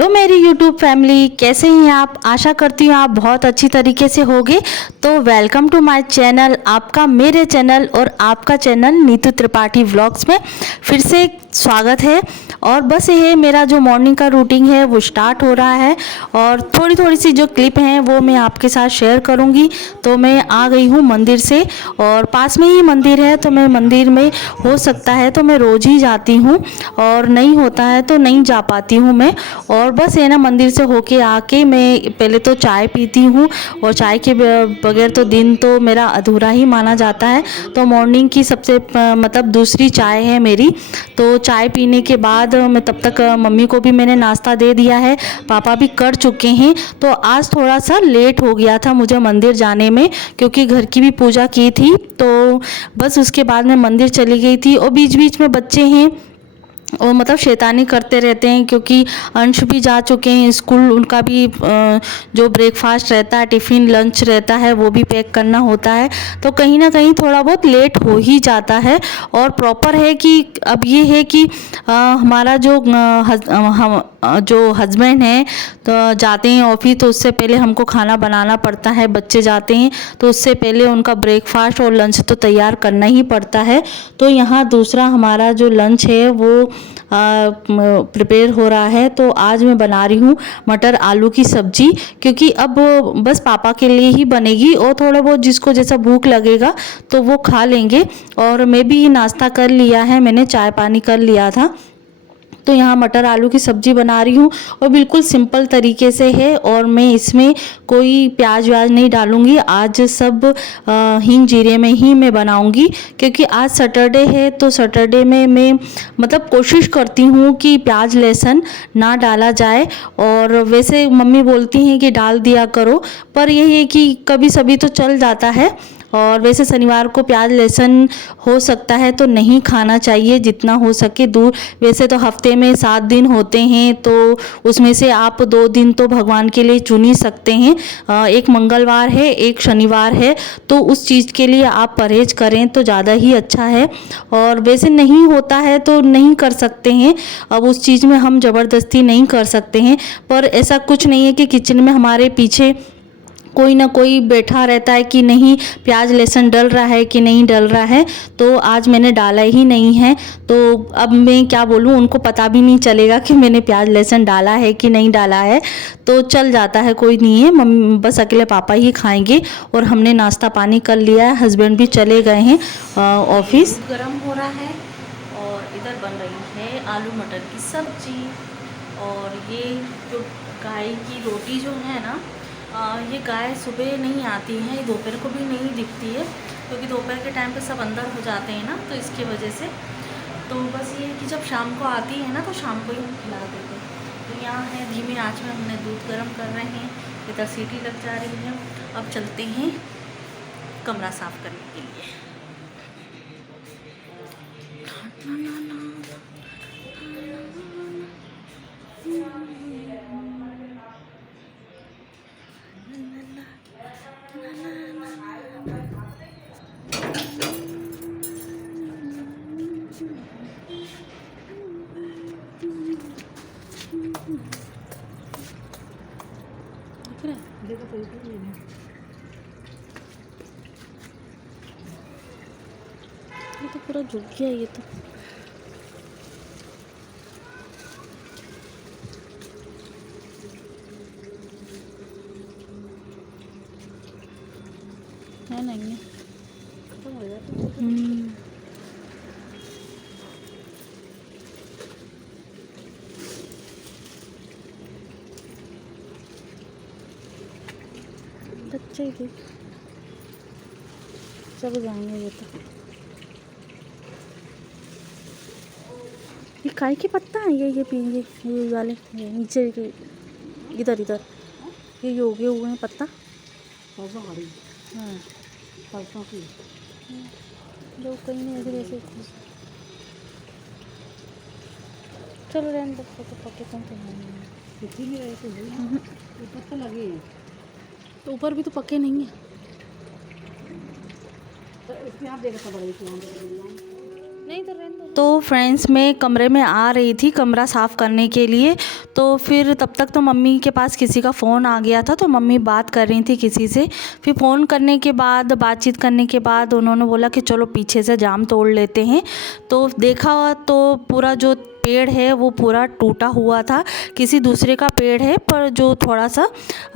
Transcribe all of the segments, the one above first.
Hello मेरी YouTube family, कैसे हैं आप। आशा करती हूँ आप बहुत अच्छी तरीके से होंगे। तो वेलकम टू माय चैनल, आपका मेरे चैनल और आपका चैनल नीतू त्रिपाठी व्लॉग्स में फिर से स्वागत है। और बस ये मेरा जो मॉर्निंग का रूटीन है वो स्टार्ट हो रहा है और थोड़ी थोड़ी सी जो क्लिप हैं वो मैं आपके साथ शेयर करूंगी। तो मैं आ गई हूँ मंदिर से और पास में ही मंदिर है, तो मैं मंदिर में हो सकता है तो मैं रोज़ ही जाती हूँ और नहीं होता है तो नहीं जा पाती हूँ मैं। और बस ये ना मंदिर से होके आके मैं पहले तो चाय पीती हूँ और चाय के बगैर तो दिन तो मेरा अधूरा ही माना जाता है। तो मॉर्निंग की सबसे मतलब दूसरी चाय है मेरी। तो चाय पीने के बाद मैं तब तक मम्मी को भी मैंने नाश्ता दे दिया है, पापा भी कर चुके हैं। तो आज थोड़ा सा लेट हो गया था मुझे मंदिर जाने में, क्योंकि घर की भी पूजा की थी। तो बस उसके बाद मैं मंदिर चली गई थी और बीच बीच में बच्चे हैं और मतलब शैतानी करते रहते हैं, क्योंकि अंश भी जा चुके हैं स्कूल। उनका भी जो ब्रेकफास्ट रहता है, टिफ़िन लंच रहता है, वो भी पैक करना होता है। तो कहीं ना कहीं थोड़ा बहुत लेट हो ही जाता है। और प्रॉपर है कि अब ये है कि हमारा जो जो हस्बैंड हैं तो जाते हैं ऑफिस, तो उससे पहले हमको खाना बनाना पड़ता है। बच्चे जाते हैं तो उससे पहले उनका ब्रेकफास्ट और लंच तो तैयार करना ही पड़ता है। तो यहाँ दूसरा हमारा जो लंच है वो प्रिपेयर हो रहा है। तो आज मैं बना रही हूँ मटर आलू की सब्जी, क्योंकि अब बस पापा के लिए ही बनेगी और थोड़ा बहुत जिसको जैसा भूख लगेगा तो वो खा लेंगे। और मैं भी नाश्ता कर लिया है, मैंने चाय पानी कर लिया था। तो यहाँ मटर आलू की सब्ज़ी बना रही हूँ और बिल्कुल सिंपल तरीके से है। और मैं इसमें कोई प्याज व्याज नहीं डालूँगी, आज सब हींग जीरे में ही मैं बनाऊँगी। क्योंकि आज सैटरडे है, तो सैटरडे में मैं मतलब कोशिश करती हूँ कि प्याज लहसुन ना डाला जाए। और वैसे मम्मी बोलती हैं कि डाल दिया करो, पर यही है कि कभी सभी तो चल जाता है। और वैसे शनिवार को प्याज लहसुन हो सकता है तो नहीं खाना चाहिए, जितना हो सके दूर। वैसे तो हफ्ते में 7 दिन होते हैं, तो उसमें से आप 2 दिन तो भगवान के लिए चुन ही सकते हैं। एक मंगलवार है, एक शनिवार है, तो उस चीज़ के लिए आप परहेज करें तो ज़्यादा ही अच्छा है। और वैसे नहीं होता है तो नहीं कर सकते हैं, अब उस चीज़ में हम ज़बरदस्ती नहीं कर सकते हैं। पर ऐसा कुछ नहीं है कि किचन में हमारे पीछे कोई ना कोई बैठा रहता है कि नहीं प्याज लहसुन डल रहा है कि नहीं डल रहा है। तो आज मैंने डाला ही नहीं है, तो अब मैं क्या बोलूँ, उनको पता भी नहीं चलेगा कि मैंने प्याज लहसुन डाला है कि नहीं डाला है। तो चल जाता है, कोई नहीं है। मम्मी बस अकेले पापा ही खाएंगे। और हमने नाश्ता पानी कर लिया है, हस्बैंड भी चले गए हैं ऑफिस। गर्म हो रहा है और इधर बन रही है आलू मटर की सब्जी। और ये जो गाय की रोटी जो है ना, ये गाय सुबह नहीं आती है, दोपहर को भी नहीं दिखती है, क्योंकि दोपहर के टाइम पे सब अंदर हो जाते हैं ना, तो इसकी वजह से। तो बस ये कि जब शाम को आती है ना तो शाम को ही हम खिला देते हैं। तो यहाँ है धीमी आंच में हमने दूध गर्म कर रहे हैं, इधर सीटी लग जा रही है। अब चलते हैं कमरा साफ़ करने के लिए। ये तो पूरा झुक गया, ये तो है नहीं है। बच्चे के सब जाएंगे ये तो। ये काय के पत्ता है, ये पिएंगे ये वाले, ये नीचे के इधर इधर ये उगे हुए हैं पत्ता। हाँ सरसों की जो कहीं नहीं ऐसे वैसे। चलो रहने दो, तो पके कौन से किसी भी ऐसे ऊपर तो लगे हैं, तो ऊपर भी तो पके नहीं है। तो इसमें आप देखा था बड़ी नहीं तो रहने दो। तो फ्रेंड्स मैं कमरे में आ रही थी कमरा साफ़ करने के लिए, तो फिर तब तक तो मम्मी के पास किसी का फ़ोन आ गया था, तो मम्मी बात कर रही थी किसी से। फिर फ़ोन करने के बाद बातचीत करने के बाद उन्होंने बोला कि चलो पीछे से जाम तोड़ लेते हैं। तो देखा तो पूरा जो पेड़ है वो पूरा टूटा हुआ था, किसी दूसरे का पेड़ है, पर जो थोड़ा सा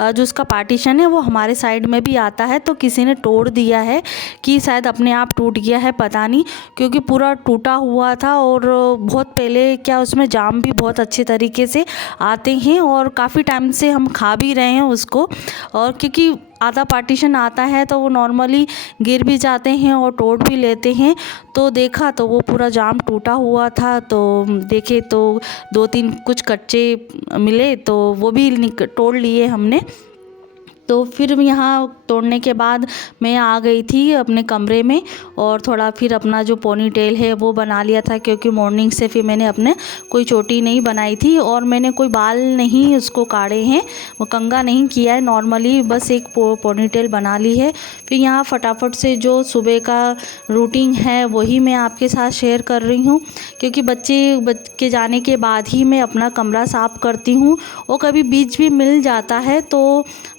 जो उसका पार्टीशन है वो हमारे साइड में भी आता है, तो किसी ने तोड़ दिया है कि शायद अपने आप टूट गया है, पता नहीं, क्योंकि पूरा टूटा हुआ था। और बहुत पहले क्या उसमें जाम भी बहुत अच्छे तरीके से आते हैं और काफ़ी टाइम से हम खा भी रहे हैं उसको। और क्योंकि आधा पार्टीशन आता है तो वो नॉर्मली गिर भी जाते हैं और तोड़ भी लेते हैं। तो देखा तो वो पूरा जाम टूटा हुआ था, तो देखे तो 2-3 कुछ कच्चे मिले, तो वो भी तोड़ लिए हमने। तो फिर यहाँ तोड़ने के बाद मैं आ गई थी अपने कमरे में और थोड़ा फिर अपना जो पोनी टेल है वो बना लिया था, क्योंकि मॉर्निंग से फिर मैंने अपने कोई चोटी नहीं बनाई थी और मैंने कोई बाल नहीं उसको काढ़े हैं, वो कंघा नहीं किया है, नॉर्मली बस एक पोनी टेल बना ली है। फिर यहाँ फटाफट से जो सुबह का रूटीन है वही मैं आपके साथ शेयर कर रही हूँ, क्योंकि बच्चे के जाने के बाद ही मैं अपना कमरा साफ़ करती हूँ और कभी बीच भी मिल जाता है तो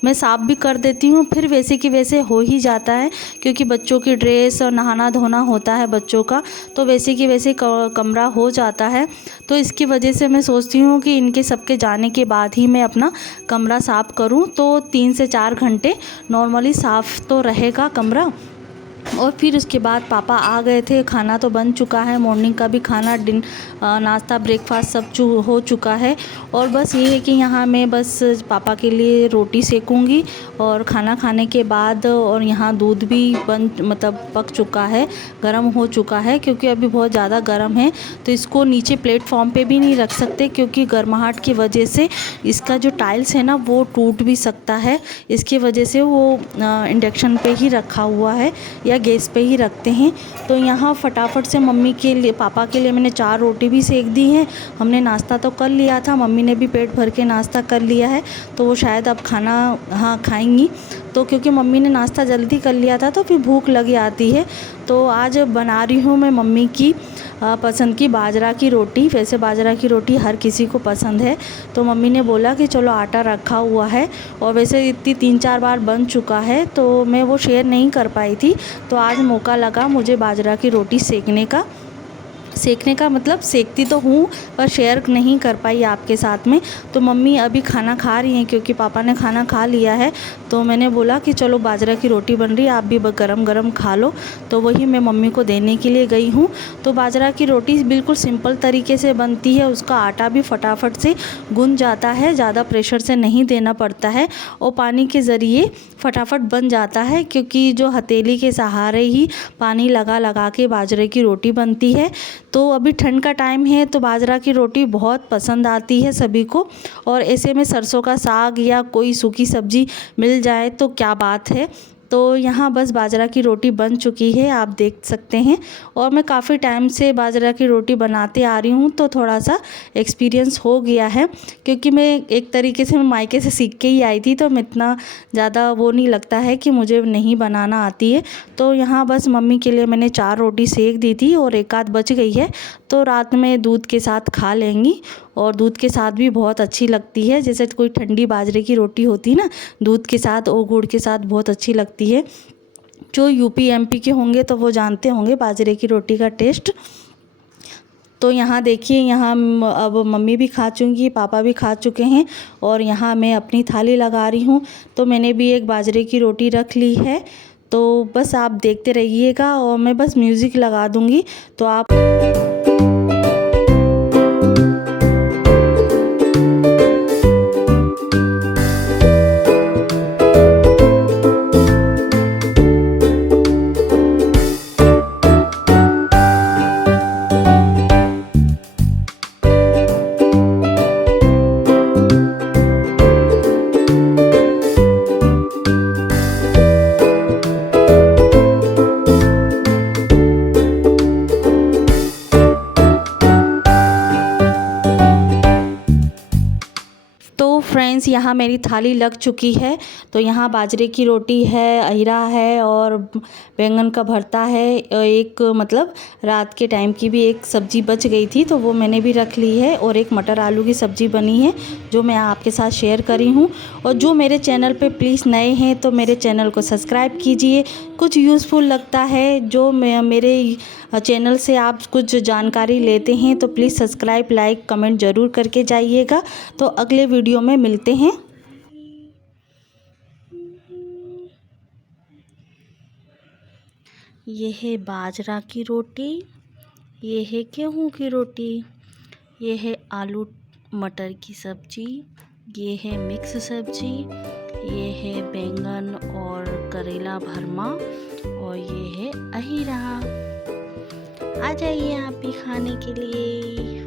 मैं साफ़ भी कर देती हूँ, फिर वैसे कि वैसे हो ही जाता है, क्योंकि बच्चों की ड्रेस और नहाना धोना होता है बच्चों का, तो वैसे कि वैसे कमरा हो जाता है। तो इसकी वजह से मैं सोचती हूँ कि इनके सबके जाने के बाद ही मैं अपना कमरा साफ़ करूँ, तो 3 से 4 घंटे नॉर्मली साफ़ तो रहेगा कमरा। और फिर उसके बाद पापा आ गए थे, खाना तो बन चुका है, मॉर्निंग का भी खाना नाश्ता ब्रेकफास्ट सब हो चुका है। और बस ये है कि यहाँ मैं बस पापा के लिए रोटी सेकूँगी और खाना खाने के बाद, और यहाँ दूध भी पक चुका है, गर्म हो चुका है, क्योंकि अभी बहुत ज़्यादा गर्म है तो इसको नीचे प्लेटफॉर्म पे भी नहीं रख सकते, क्योंकि गर्माहट की वजह से इसका जो टाइल्स है ना वो टूट भी सकता है। इसकी वजह से वो इंडक्शन पे ही रखा हुआ है या गैस पे ही रखते हैं। तो यहाँ फटाफट से मम्मी के लिए पापा के लिए मैंने 4 रोटी भी सेक दी हैं। हमने नाश्ता तो कर लिया था, मम्मी ने भी पेट भर के नाश्ता कर लिया है, तो वो शायद अब खाना खाएंगी। तो क्योंकि मम्मी ने नाश्ता जल्दी कर लिया था तो फिर भूख लगी आती है। तो आज बना रही हूँ मैं मम्मी की पसंद की बाजरा की रोटी। वैसे बाजरा की रोटी हर किसी को पसंद है, तो मम्मी ने बोला कि चलो आटा रखा हुआ है, और वैसे इतनी 3-4 बार बन चुका है तो मैं वो शेयर नहीं कर पाई थी। तो आज मौका लगा मुझे बाजरा की रोटी सेकने का मतलब सेकती तो हूँ पर शेयर नहीं कर पाई आपके साथ में। तो मम्मी अभी खाना खा रही हैं, क्योंकि पापा ने खाना खा लिया है, तो मैंने बोला कि चलो बाजरा की रोटी बन रही है, आप भी गरम गरम खा लो, तो वही मैं मम्मी को देने के लिए गई हूँ। तो बाजरा की रोटी बिल्कुल सिंपल तरीके से बनती है, उसका आटा भी फटाफट से गुंद जाता है, ज़्यादा प्रेशर से नहीं देना पड़ता है और पानी के ज़रिए फटाफट बन जाता है, क्योंकि जो हथेली के सहारे ही पानी लगा लगा के बाजरे की रोटी बनती है। तो अभी ठंड का टाइम है तो बाजरा की रोटी बहुत पसंद आती है सभी को, और ऐसे में सरसों का साग या कोई सूखी सब्जी मिल जाए तो क्या बात है। तो यहाँ बस बाजरा की रोटी बन चुकी है, आप देख सकते हैं। और मैं काफ़ी टाइम से बाजरा की रोटी बनाते आ रही हूँ, तो थोड़ा सा एक्सपीरियंस हो गया है, क्योंकि मैं एक तरीके से मैं मायके से सीख के ही आई थी, तो मैं इतना ज़्यादा वो नहीं लगता है कि मुझे नहीं बनाना आती है। तो यहाँ बस मम्मी के लिए मैंने 4 रोटी सेक दी थी और एक आध बच गई है, तो रात में दूध के साथ खा लेंगी। और दूध के साथ भी बहुत अच्छी लगती है, जैसे कोई ठंडी बाजरे की रोटी होती है ना, दूध के साथ और गुड़ के साथ बहुत अच्छी लगती है। जो यूपी एमपी के होंगे तो वो जानते होंगे बाजरे की रोटी का टेस्ट। तो यहाँ देखिए, यहाँ अब मम्मी भी खा चुकी, पापा भी खा चुके हैं, और यहाँ मैं अपनी थाली लगा रही हूँ। तो मैंने भी एक बाजरे की रोटी रख ली है, तो बस आप देखते रहिएगा और मैं बस म्यूज़िक लगा दूँगी तो आप यहाँ मेरी थाली लग चुकी है। तो यहाँ बाजरे की रोटी है, अहिरा है और बैंगन का भरता है। एक मतलब रात के टाइम की भी एक सब्ज़ी बच गई थी तो वो मैंने भी रख ली है, और एक मटर आलू की सब्ज़ी बनी है जो मैं आपके साथ शेयर करी हूँ। और जो मेरे चैनल पे प्लीज़ नए हैं तो मेरे चैनल को सब्सक्राइब कीजिए। कुछ यूज़फुल लगता है जो मेरे चैनल से आप कुछ जानकारी लेते हैं तो प्लीज़ सब्सक्राइब, लाइक, कमेंट ज़रूर करके जाइएगा। तो अगले वीडियो में मिलते हैं। ये है बाजरा की रोटी, ये है गेहूं की रोटी, ये है आलू मटर की सब्ज़ी, ये है मिक्स सब्ज़ी, ये है बैंगन और करेला भरमा, और ये है अहिरा। आ जाइए आप भी खाने के लिए।